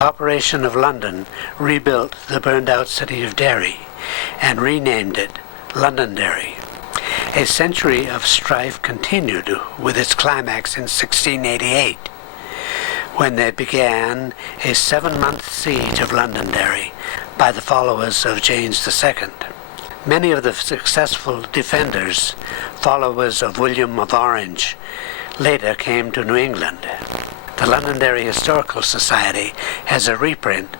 The Corporation of London rebuilt the burned-out city of Derry and renamed it Londonderry. A century of strife continued with its climax in 1688, when there began a 7-month siege of Londonderry by the followers of James II. Many of the successful defenders, followers of William of Orange, later came to New England. The Londonderry Historical Society has a reprint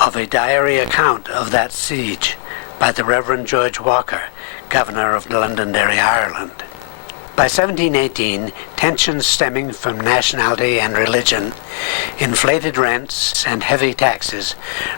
of a diary account of that siege by the Reverend George Walker, governor of Londonderry, Ireland. By 1718, tensions stemming from nationality and religion, inflated rents, and heavy taxes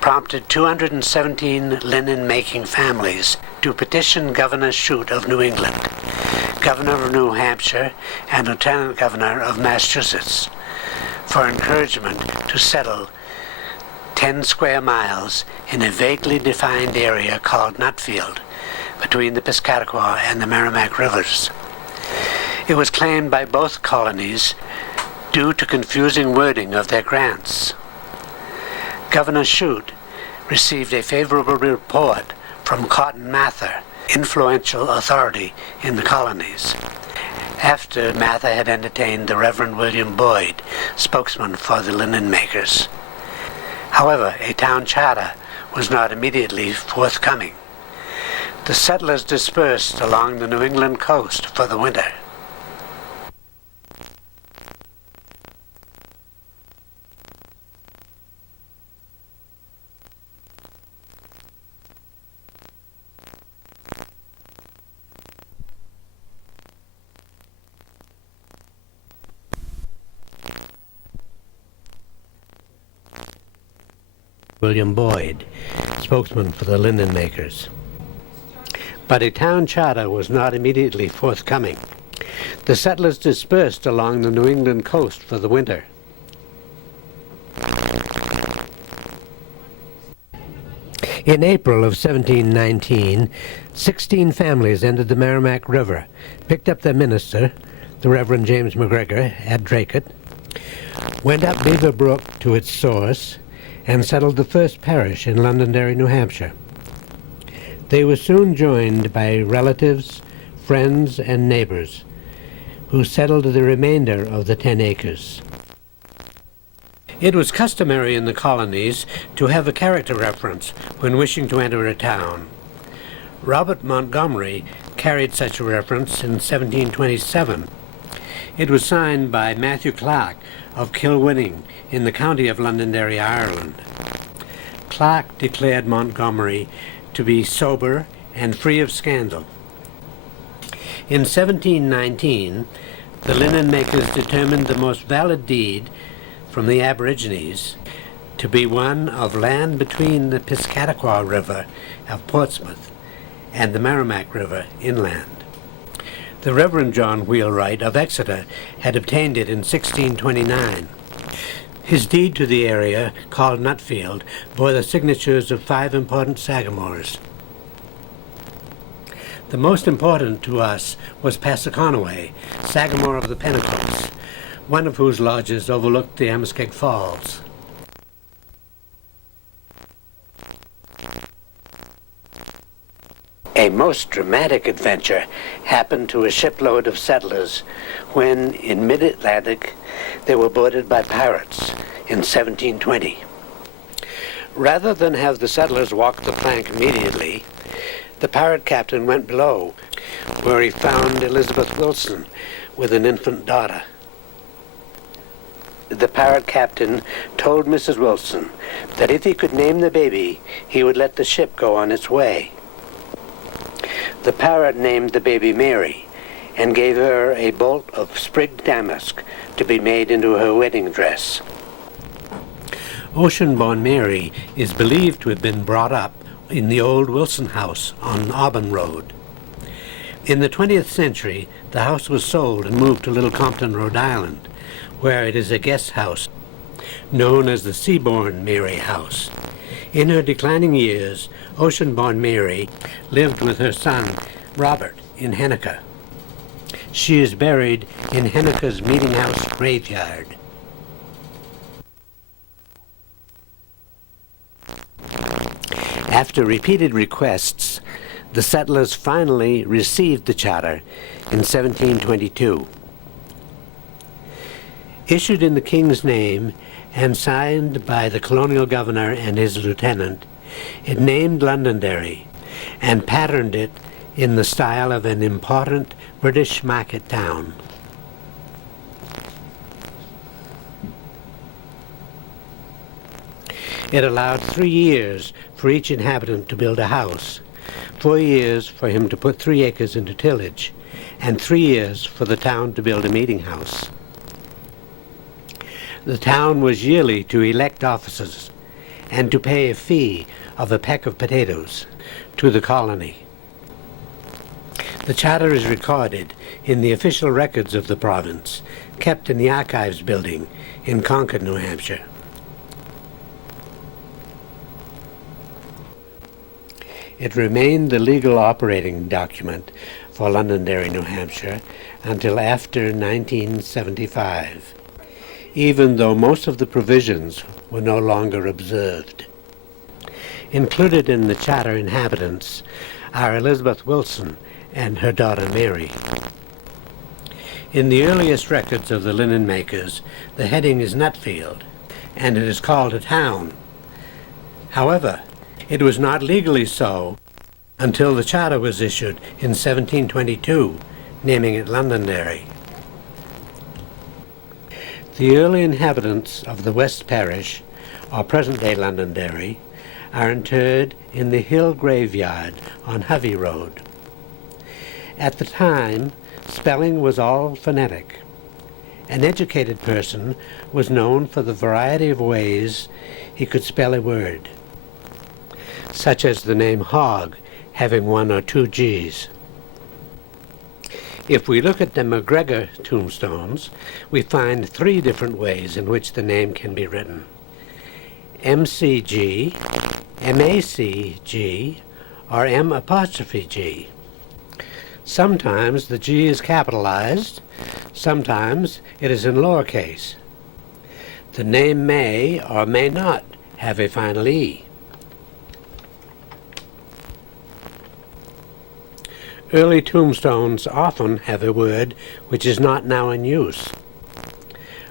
prompted 217 linen-making families to petition Governor Shute of New England, Governor of New Hampshire, and Lieutenant Governor of Massachusetts for encouragement to settle 10 square miles in a vaguely defined area called Nutfield, between the Piscataqua and the Merrimack Rivers. It was claimed by both colonies due to confusing wording of their grants. Governor Shute received a favorable report from Cotton Mather, influential authority in the colonies, after Mather had entertained the Reverend William Boyd, spokesman for the linen makers. However, a town charter was not immediately forthcoming. The settlers dispersed along the New England coast for the winter. William Boyd, spokesman for the linen makers. But a town charter was not immediately forthcoming. The settlers dispersed along the New England coast for the winter. In April of 1719, 16 families entered the Merrimack River, picked up their minister, the Reverend James Macgregor, at Draycote, went up Beaver Brook to its source, and settled the first parish in Londonderry, New Hampshire. They were soon joined by relatives, friends, and neighbors, who settled the remainder of the 10 acres. It was customary in the colonies to have a character reference when wishing to enter a town. Robert Montgomery carried such a reference in 1727. It was signed by Matthew Clark of Kilwinning in the county of Londonderry, Ireland. Clark declared Montgomery to be sober and free of scandal. In 1719, the linen makers determined the most valid deed from the Aborigines to be one of land between the Piscataqua River of Portsmouth and the Merrimack River inland. The Reverend John Wheelwright of Exeter had obtained it in 1629. His deed to the area, called Nutfield, bore the signatures of 5 important sagamores. The most important to us was Passaconaway, sagamore of the Pentacles, one of whose lodges overlooked the Amoskeag Falls. A most dramatic adventure happened to a shipload of settlers when, in mid-Atlantic, they were boarded by pirates in 1720. Rather than have the settlers walk the plank immediately, the pirate captain went below, where he found Elizabeth Wilson with an infant daughter. The pirate captain told Mrs. Wilson that if he could name the baby, he would let the ship go on its way. The pirate named the baby Mary and gave her a bolt of sprigged damask to be made into her wedding dress. Ocean-born Mary is believed to have been brought up in the old Wilson house on Auburn Road. In the 20th century, the house was sold and moved to Little Compton, Rhode Island, where it is a guest house known as the Seaborn Mary House. In her declining years, Ocean-born Mary lived with her son, Robert, in Henniker. She is buried in Henniker's Meeting House graveyard. After repeated requests, the settlers finally received the charter in 1722. Issued in the King's name and signed by the colonial governor and his lieutenant, it named Londonderry and patterned it in the style of an important British market town. It allowed 3 years for each inhabitant to build a house, 4 years for him to put 3 acres into tillage, and 3 years for the town to build a meeting house. The town was yearly to elect officers and to pay a fee of a peck of potatoes to the colony. The charter is recorded in the official records of the province, kept in the Archives building in Concord, New Hampshire. It remained the legal operating document for Londonderry, New Hampshire, until after 1975, even though most of the provisions were no longer observed. Included in the charter inhabitants are Elizabeth Wilson and her daughter Mary. In the earliest records of the linen makers, the heading is Nutfield, and it is called a town. However, it was not legally so until the charter was issued in 1722, naming it Londonderry. The early inhabitants of the West Parish, or present-day Londonderry, are interred in the Hill Graveyard on Hovey Road. At the time, spelling was all phonetic. An educated person was known for the variety of ways he could spell a word, such as the name hog having 1 or 2 G's. If we look at the Macgregor Tombstones, we find 3 different ways in which the name can be written: MCG, MACG, or M''G. Sometimes the G is capitalized, sometimes it is in lowercase. The name may or may not have a final E. Early tombstones often have a word which is not now in use.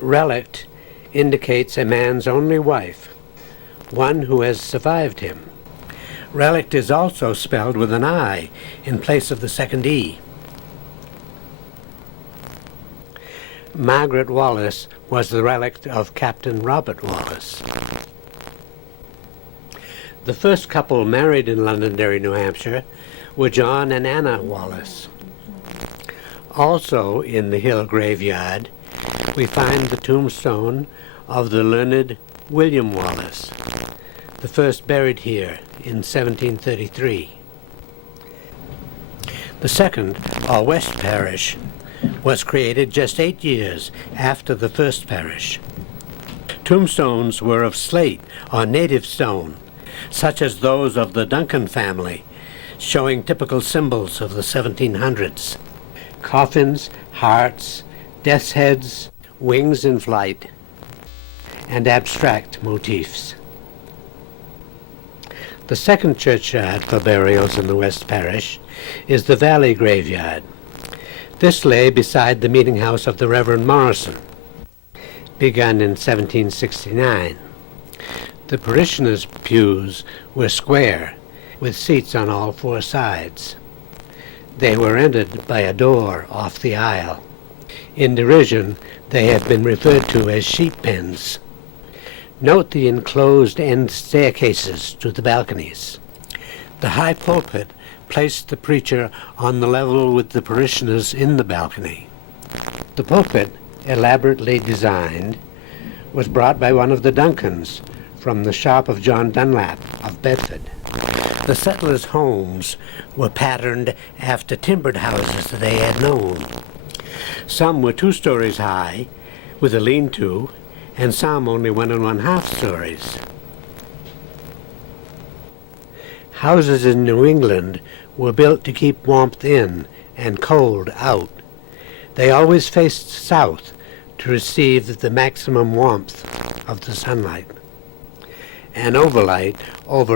Relict indicates a man's only wife, one who has survived him. Relict is also spelled with an I in place of the second E. Margaret Wallace was the relict of Captain Robert Wallace. The first couple married in Londonderry, New Hampshire, were John and Anna Wallace. Also in the Hill Graveyard, we find the tombstone of the learned William Wallace, the first buried here in 1733. The second, or West Parish, was created just 8 years after the first parish. Tombstones were of slate or native stone, such as those of the Duncan family, showing typical symbols of the 1700s: coffins, hearts, death's heads, wings in flight, and abstract motifs. The second churchyard for burials in the West Parish is the Valley Graveyard. This lay beside the meeting house of the Reverend Morrison, begun in 1769. The parishioners' pews were square, with seats on all 4 sides. They were entered by a door off the aisle. In derision, they have been referred to as sheep pens. Note the enclosed end staircases to the balconies. The high pulpit placed the preacher on the level with the parishioners in the balcony. The pulpit, elaborately designed, was brought by one of the Duncans from the shop of John Dunlap of Bedford. The settlers' homes were patterned after timbered houses that they had known. Some were 2 stories high, with a lean-to, and some only 1 1/2 stories. Houses in New England were built to keep warmth in and cold out. They always faced south to receive the maximum warmth of the sunlight. An overlight over